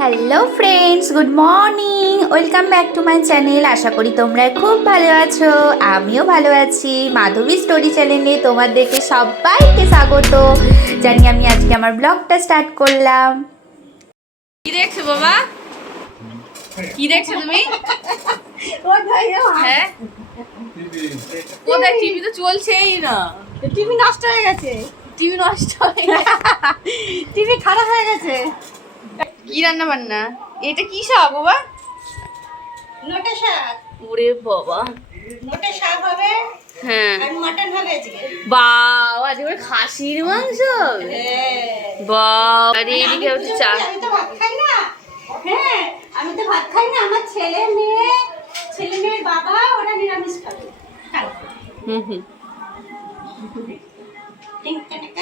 Hello friends, good morning. Welcome back to my channel. আশা করি তোমরা খুব ভালো আছো, আমিও ভালো আছি। মাধবী স্টোরি চ্যানেলে তোমাদেরকে সবাইকে স্বাগত জানি। আমি আজকে আমার ব্লগটা স্টার্ট করলাম। কি দেখছো বাবা? কি দেখছো তুমি? হ্যাঁ, কোথায়? টিভি তো চলছেই না। টিভি নষ্ট হয়ে গেছে। টিভি নষ্ট হয়ে গেছে। টিভি খারাপ হয়ে গেছে। কি রান্না বান্না? এটা কি শাক বাবা? নোটে শাক। ওরে বাবা, নোটে শাক হবে হ্যাঁ। আর মটন হবে আজকে। বাবা, আজকে খাসির মাংস হবে। বাবা, আর এইদিকে হচ্ছে চা। আমি তো ভাত খাই না। হ্যাঁ, আমি তো ভাত খাই না। আমার ছেলে মেয়ের বাবা ওরা নিরামিষ খাবে। হুম।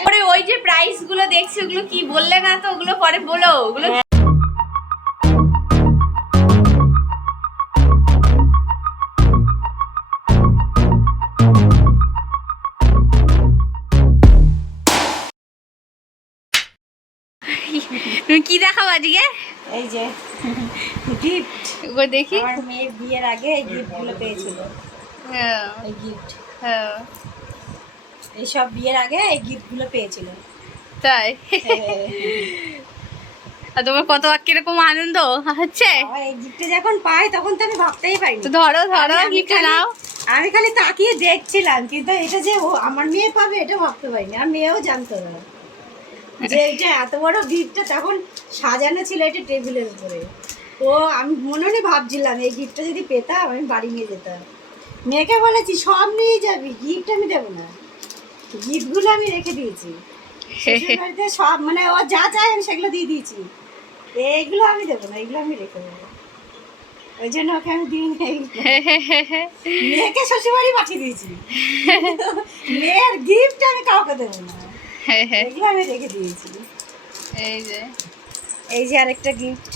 পরে ওই যে প্রাইস গুলো দেখছি, ওগুলো কি বললে না তো? ওগুলো পরে বলো। ওগুলো তুমি কি দেখাবো আজকে? এই যে গিফট। ওগুলো দেখি। আমার মেয়ের বিয়ের আগে এই গিফটগুলো পেয়েছিল। হ্যাঁ, এই গিফট হ্যাঁ, এইসব বিয়ের আগে এই গিফটগুলো পেয়েছিল। তাই? আর তোমার কত কিরকম আনন্দ হচ্ছে? এই গিফটে যখন পাই তখন তো আমি ভাবতেই পারি তো ধরো আমি গিফট খালি- নাও। আমি খালি তাকিয়ে দেখছিলাম, কিন্তু এটা যে ও আমার মেয়ে পাবে এটা ভাবতে পারিনি। আর মেয়েও জানতো না যে এটা এত বড় গিফটটা তখন সাজানো ছিল এটা টেবিলের উপরে। ও আমি মনে মনে ভাবছিলাম এই গিফটটা যদি পেতাম আমি বাড়ি নিয়ে যেতাম। মেয়েকে বলেছি সব নিয়ে যাবি, গিফট আমি দেবো না। গিফটগুলো আমি রেখে দিয়েছি শ্বশুর বাড়িতে। সব মানে ও যা চায় আমি সেগুলো দিয়ে দিয়েছি। এইগুলো আমি দেবো না, এগুলো আমি রেখে দেবো। ওই জন্য ওকে আমি দিই নেই। মেয়েকে শ্বশুরবাড়ি পাঠিয়ে দিয়েছি, মেয়ের গিফট আমি কাউকে দেবো না। এগুলো আমি রেখে দিয়েছি। এই যে আরেকটা গিফট।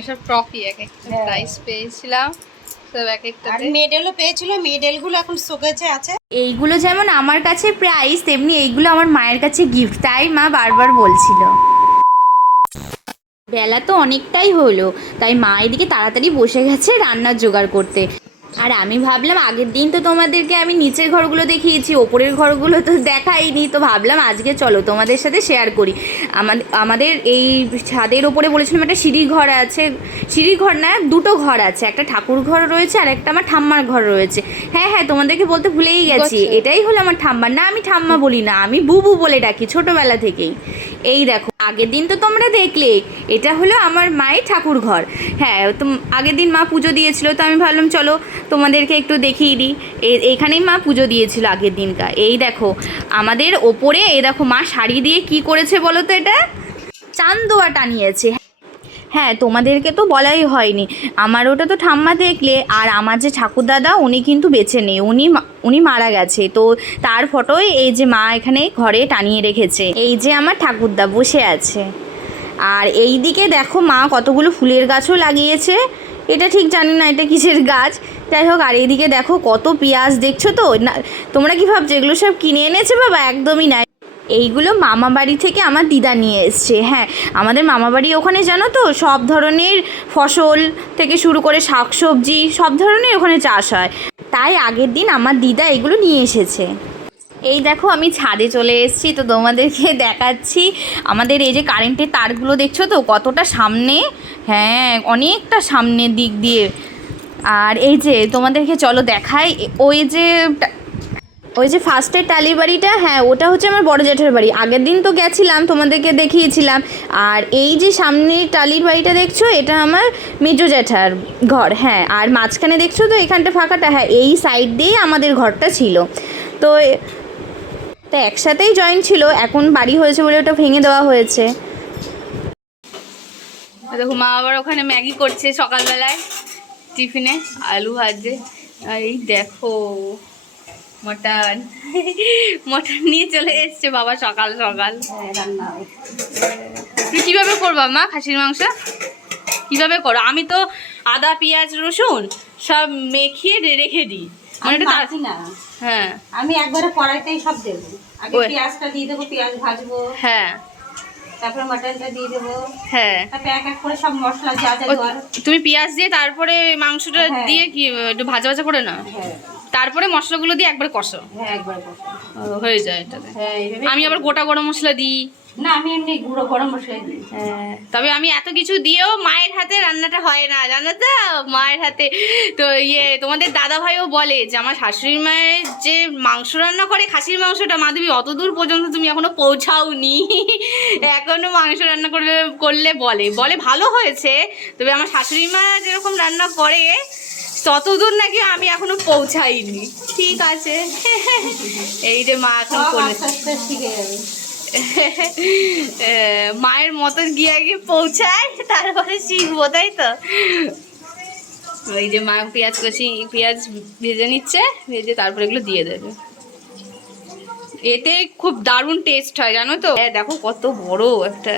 এসব ট্রফি এক একটা হ্যাঁ। প্রাইজ পেয়েছিলাম, সব এক আর একটাতে। মেডেলও পেয়েছিল, মেডেলগুলো এখন শোকেজে আছে। এইগুলো যেমন আমার কাছে প্রাইস, তেমনি এইগুলো আমার মায়ের কাছে গিফট। তাই মা বারবার বলছিল। বেলা তো অনেকটাই হলো, তাই মা এদিকে তাড়াতাড়ি বসে গেছে রান্নার জোগাড় করতে। আর আমি ভাবলাম আগের দিন তো তোমাদেরকে আমি নিচের ঘরগুলো দেখিয়েছি, ওপরের ঘরগুলো তো দেখাইনি, তো ভাবলাম আজকে চলো তোমাদের সাথে শেয়ার করি। আমাদের এই ছাদের ওপরে বলেছিলাম একটা সিঁড়ির ঘর আছে। সিঁড়ির ঘর না, দুটো ঘর আছে, একটা ঠাকুর ঘর রয়েছে আর একটা আমার ঠাম্মার ঘর রয়েছে। হ্যাঁ হ্যাঁ, তোমাদেরকে বলতে ভুলেই গেছি, এটাই হলো আমার ঠাম্মার। না, আমি ঠাম্মা বলি না, আমি বুবু বলে ডাকি ছোটোবেলা থেকেই। এই দেখো, আগের দিন তো তোমরা দেখলে, এটা হলো আমার মায়ের ঠাকুর ঘর। হ্যাঁ, তো আগের দিন মা পুজো দিয়েছিল, তো আমি ভাবলাম চলো তোমাদেরকে একটু দেখিয়ে দিই। এখানেই মা পুজো দিয়েছিল আগের দিনকার। এই দেখো আমাদের ওপরে, এই দেখো মা শাড়ি দিয়ে কি করেছে বলো তো? এটা চান্দোয়া টানিয়েছে। হ্যাঁ, তোমাদেরকে তো বলাই হয়নি, আমার ওটা তো ঠাম্মা দেখলে। আর আমার যে ঠাকুরদাদা উনি কিন্তু বেঁচে নেই, উনি মারা গেছে। তো তার ফটোই এই যে মা এখানে ঘরে টানিয়ে রেখেছে। এই যে আমার ঠাকুরদা বসে আছে। আর এই দিকে দেখো মা কতগুলো ফুলের গাছও লাগিয়েছে। এটা ঠিক জানি না এটা কিসের গাছ, যাই হোক। আর এইদিকে দেখো কত পেঁয়াজ, দেখছো তো? না, তোমরা কি ভাবছো এগুলো সব কিনে এনেছে? বাবা, একদমই না। এইগুলো মামা বাড়ি থেকে আমার দিদা নিয়ে এসছে। হ্যাঁ, আমাদের মামা বাড়ি ওখানে জানো তো সব ধরনের ফসল থেকে শুরু করে শাকসবজি সব ধরনের ওখানে চাষ হয়। তাই আগের দিন আমার দিদা এগুলো নিয়ে এসেছে। এই দেখো আমি ছাদে চলে এসেছি, তো তোমাদেরকে দেখাচ্ছি। আমাদের এই যে কারেন্টের তারগুলো দেখছো তো কতটা সামনে, হ্যাঁ অনেকটা সামনের দিক দিয়ে। আর এই যে তোমাদেরকে চলো দেখাই, ওই যে ফার্স্টের টালির বাড়িটা, হ্যাঁ ওটা হচ্ছে আমার বড় জ্যাঠার বাড়ি। আগের দিন তো গেছিলাম, তোমাদেরকে দেখিয়েছিলাম। আর এই যে সামনের টালির বাড়িটা দেখছো, এটা আমার মেজো জ্যাঠার ঘর। হ্যাঁ, আর মাঝখানে দেখছো তো এখানটা ফাঁকাটা, হ্যাঁ এই সাইড দিয়েই আমাদের ঘরটা ছিল। তো একসাথেই জয়েন্ট ছিল, এখন বাড়ি হয়েছে বলে ওটা ভেঙে দেওয়া হয়েছে। দেখো মা আবার ওখানে ম্যাগি করছে সকালবেলায় টিফিনে, আলু ভাজছে। আর এই দেখো মটন মটন নিয়ে চলে এসছে বাবা সকাল সকাল। রান্না তুমি কীভাবে করবা মা খাসির মাংস? কীভাবে করো? আমি তো আদা পেঁয়াজ রসুন সব মেখিয়ে রেখে দিই। আমি না, হ্যাঁ, আমি একবারে কড়াইতেই সব দেবো। আগে পেঁয়াজটা দিয়ে দেবো, পেঁয়াজ ভাজবো, হ্যাঁ তারপরে মাটনটা দিয়ে দেবো, হ্যাঁ। তারপরে এক এক করে সব মশলা যা যা ও, দেওয়ার। তুমি পেঁয়াজ দিয়ে তারপরে মাংসটা হ্যাঁ। দিয়ে কি একটু ভাজা ভাজা করে নাও, হ্যাঁ তারপরে মশলাগুলো দিয়ে একবার কষো, হ্যাঁ একবার কষো। হয়ে যায় এটাতে। হ্যাঁ এইভাবে। আমি আবার গোটা গরম মশলা দিই। না আমি এমনি গুঁড়ো গরম মশলাই দিই। হ্যাঁ, তবে আমি এত কিছু দিয়েও মায়ের হাতে রান্নাটা হয় না, জানো তো, মায়ের হাতে। তো তোমাদের দাদা ভাইও বলে যে আমার শাশুড়ি মায়ের যে মাংস রান্না করে, খাসির মাংসটা, মাধবী অত দূর পর্যন্ত তুমি এখনো পৌঁছাওনি। এখনো মাংস রান্না করলে বলে ভালো হয়েছে, তবে আমার শাশুড়ি মা যেরকম রান্না করে ততদূর নাকি আমি এখনো পৌঁছাইনি। ঠিক আছে, এই যে মা এখন সব করে আস্তে আস্তে শিখে যাবে। মায়ের মতন গিয়ে আগে পৌঁছায়, তারপরে শিখবো, তাই তো। এই যে মা পেঁয়াজ ভেজে নিচ্ছে, ভেজে তারপরে এগুলো দিয়ে দেবে। এতে খুব দারুণ টেস্ট হয়, জানো তো। দেখো কত বড় একটা,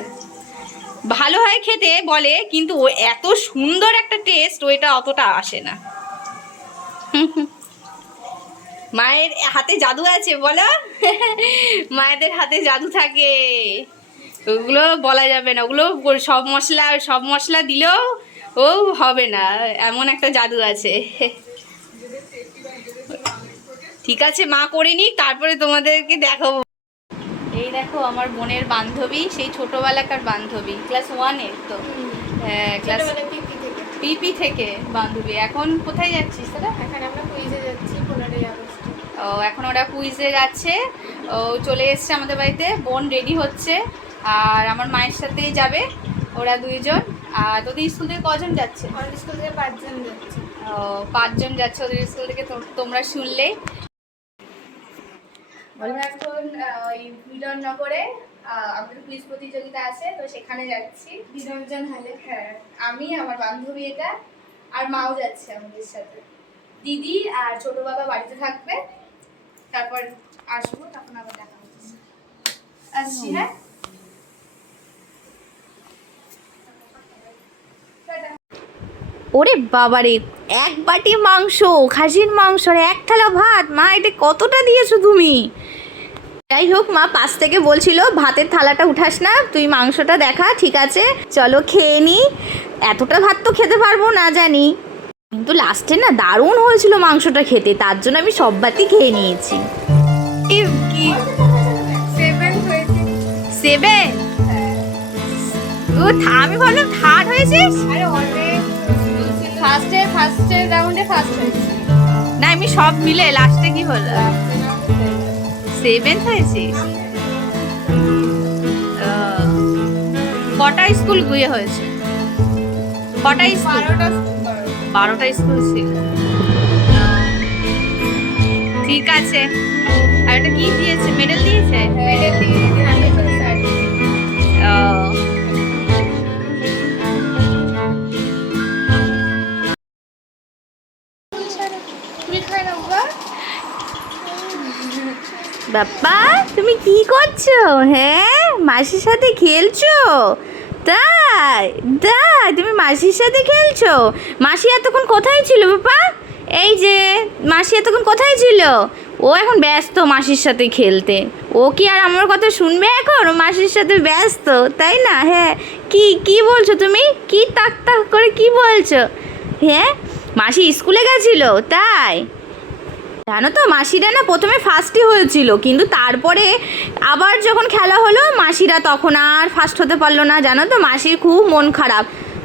ভালো হয় খেতে বলে, কিন্তু ও এত সুন্দর একটা টেস্ট ওইটা অতটা আসে না। মায়ের হাতে জাদু আছে বলো। মায়েদের হাতে জাদু থাকে, ওগুলো বলা যাবে না। ওগুলো সব মশলা দিলেও ও হবে না, এমন একটা জাদু আছে। ঠিক আছে, মা করে নিক, তারপরে তোমাদেরকে দেখাবো। এই দেখো আমার বোনের বান্ধবী, সেই ছোটবেলাকার বান্ধবী, ক্লাস 1-এর তো। হ্যাঁ, ক্লাস পিপি থেকে বান্ধবী। এখন কোথায় যাচ্ছিস তোরা? এখন আমরা কুইজে যাচ্ছি 15ই আগস্ট। ও, এখন ওরা কুইজে যাচ্ছে। ও চলে এসছে আমাদের বাড়িতে, বোন রেডি হচ্ছে, আর আমার মায়ের সাথেই যাবে ওরা দুইজন। আর তোদের স্কুল থেকে কজন যাচ্ছে? আমাদের স্কুল থেকে 5 জন যাচ্ছে। ও, 5 জন যাচ্ছে ওদের স্কুল থেকে, তোমরা শুনলেই। আমরা এখন ওই মিলননগরে আমাদের কুইজ প্রতিযোগিতা আছে, তো সেখানে যাচ্ছি। নিরঞ্জন হলে হ্যাঁ, আমি, আমার বান্ধবী এটা, আর মাও যাচ্ছে আমাদের সাথে। দিদি আর ছোট বাবা বাড়িতে থাকবে, তারপর আসবো, তখন আবার দেখা হচ্ছে। আসছি, হ্যাঁ। ওরে বাবারে, এক বাটি মাংস, খাসির মাংস আর এক থালা ভাত, মা এটা কতটা দিয়েছো তুমি? যাই হোক, মা পাশ থেকে বলছিল ভাতের থালাটা উঠাস না, তুই মাংসটা দেখা, ঠিক আছে চলো খেয়ে নি। এতটা ভাত তো খেতে পারবো না জানি, কিন্তু লাস্টে না দারুণ হয়েছিল মাংসটা খেতে, তার জন্য আমি সব ভাতই খেয়ে নিয়েছি। কি 7 হয়েছে। 7? ও, আমি ভাবলাম 3rd হয়েছিস। আরে অলরেডি ফার্স্টে রাউন্ডে ফার্স্ট হয়েছে না, আমি সব মিলে লাস্টে কি হলো? 7th হয়েছিস। কটা স্কুল গুয়ে হয়েছে? কটা স্কুল? 12টা স্কুল ছিল। ঠিক আছে। আর এটা কি দিয়েছে? মেডেল দিয়েছে? মেডেল দিয়ে 100% সার্টিফিকেট। তুমি খাই না বাবা? বাপ্পা, তুমি কি করছো? হ্যাঁ, মাসির সাথে খেলছো? তাই তাই, তুমি মাসির সাথে খেলছো? মাসি এতক্ষণ কোথায় ছিল বাপ্পা? এই যে মাসি এতক্ষণ কোথায় ছিল? ও এখন ব্যস্ত মাসির সাথে খেলতে। ও কি আর আমার কথা শুনবে এখন? ও মাসির সাথে ব্যস্ত, তাই না? হ্যাঁ, কি বলছো তুমি? কি তাক তাক করে কি বলছো? হ্যাঁ, মাসি স্কুলে গেছিলো তাই? জানো তো, মাসিরা না প্রথমে ফার্স্টই হয়েছিল, কিন্তু তারপরে আবার যখন খেলা হলো মাসিরা তখন আর ফার্স্ট হতে পারলো না। জানো তো, মাসির খুব মন খারাপ।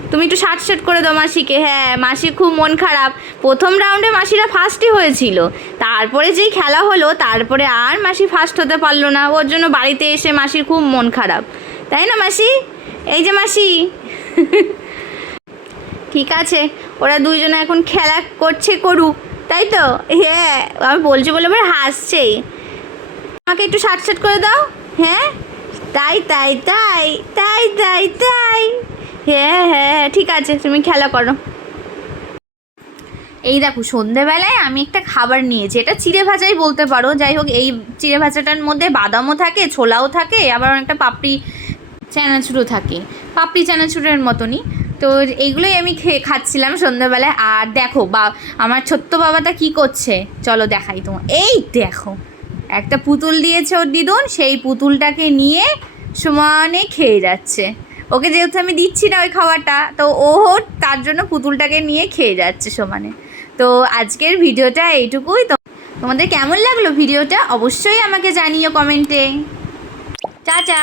তুমি একটু শার্ট করে দাও মাসিকে। হ্যাঁ, মাসির খুব মন খারাপ। প্রথম রাউন্ডে মাসিরা ফার্স্টই হয়েছিল, তারপরে যেই খেলা হলো তারপরে আর মাসি ফার্স্ট হতে পারলো না, ওর জন্য বাড়িতে এসে মাসির খুব মন খারাপ, তাই না মাসি? এই যে মাসি। ঠিক আছে, ওরা দুইজনে এখন খেলা করছে, করুক, তাই তো? হ্যাঁ, আমি বলছি বলে এবার হাসছে। আমাকে একটু শার্ট করে দাও। হ্যাঁ, তাই তাই তাই তাই তাই তাই হ্যাঁ হ্যাঁ, ঠিক আছে, তুমি খেলা করো। এই দেখো, সন্ধেবেলায় আমি একটা খাবার নিয়েছি, এটা চিড়ে ভাজাই বলতে পারো। যাই হোক, এই চিড়ে ভাজাটার মধ্যে বাদামও থাকে, ছোলাও থাকে, আবার অনেকটা পাপড়ি চানাচুরও থাকে, পাপড়ি চানাচুরের মতনই। তো এইগুলোই আমি খাচ্ছিলাম সন্ধ্যাবেলায়। আর দেখো, আমার ছোট্ট বাবাটা কি করছে, চলো দেখাই তোমার। এই দেখো, একটা পুতুল দিয়েছে ওর দিদুন, সেই পুতুলটাকে নিয়ে সমানে খেয়ে যাচ্ছে। ওকে যেহেতু আমি দিচ্ছি না ওই খাওয়াটা, তো ও তার জন্য পুতুলটাকে নিয়ে খেয়ে যাচ্ছে সমানে। তো আজকের ভিডিওটা এইটুকুই। তোমাদের কেমন লাগলো ভিডিওটা অবশ্যই আমাকে জানিও কমেন্টে। টাটা।